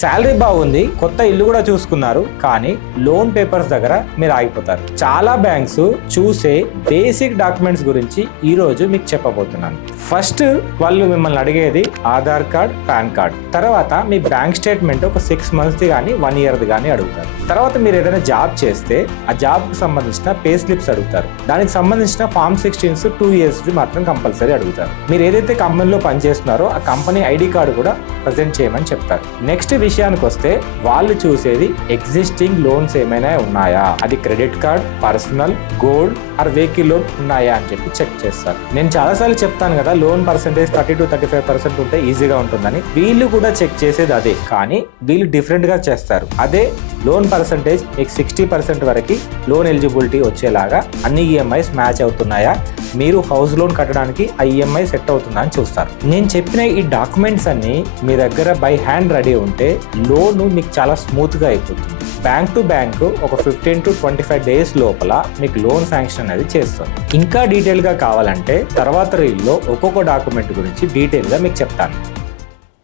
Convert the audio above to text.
Salary బాగుంది, కొత్త ఇల్లు కూడా చూసుకున్నారు, కానీ లోన్ పేపర్స్ దగ్గర మీరు ఆగిపోతారు. చాలా బ్యాంక్స్ చూసే బేసిక్ డాక్యుమెంట్స్ గురించి ఈ రోజు మీకు చెప్పబోతున్నాను. ఫస్ట్ వాళ్ళు మిమ్మల్ని అడిగేది ఆధార్ కార్డ్, పాన్ కార్డ్. తర్వాత మీ బ్యాంక్ స్టేట్మెంట్ ఒక 6 months కానీ 1 year కానీ అడుగుతారు. తర్వాత మీరు ఏదైనా జాబ్ చేస్తే ఆ జాబ్ కు సంబంధించిన పే స్లిప్స్ అడుగుతారు. దానికి సంబంధించిన Form 16 2 years మాత్రం కంపల్సరీ అడుగుతారు. మీరు ఏదైతే కంపెనీలో పనిచేస్తున్నారో ఆ కంపెనీ ఐడి కార్డు కూడా ప్రజెంట్ చేయమని చెప్తారు. నెక్స్ట్ విషయానికి వస్తే వాళ్ళు చూసేది ఎగ్జిస్టింగ్ లోన్స్ ఏమైనా ఉన్నాయా, అది credit card, personal, gold or vehicle loan ఉన్నాయా అని చెప్పి చెక్ చేస్తారు. నేను చాలాసార్లు చెప్తాను కదా, లోన్ పర్సెంటేజ్ 30 to 35% ఉంటే ఈజీగా ఉంటుందని. వీళ్ళు కూడా చెక్ చేసేది అదే, కానీ వీళ్ళు డిఫరెంట్ గా చేస్తారు. అదే లోన్ పర్సెంటేజ్ మీకు 60% వరకు లోన్ ఎలిజిబిలిటీ వచ్చేలాగా అన్ని ఈఎంఐస్ మ్యాచ్ అవుతున్నాయా, మీరు హౌస్ లోన్ కట్టడానికి ఆ ఈఎంఐ సెట్ అవుతుందా అని చూస్తారు. నేను చెప్పిన ఈ డాక్యుమెంట్స్ అన్ని మీ దగ్గర బై హ్యాండ్ రెడీ ఉంటే లోన్ మీకు చాలా స్మూత్ గా అయిపోతుంది. బ్యాంక్ టు బ్యాంక్ ఒక 15 to 25 days లోపల మీకు లోన్ శాంక్షన్ అనేది చేస్తుంది. ఇంకా డీటెయిల్ గా కావాలంటే తర్వాత రీల్లో ఒక్కొక్క డాక్యుమెంట్ గురించి డీటెయిల్ గా మీకు చెప్తాను.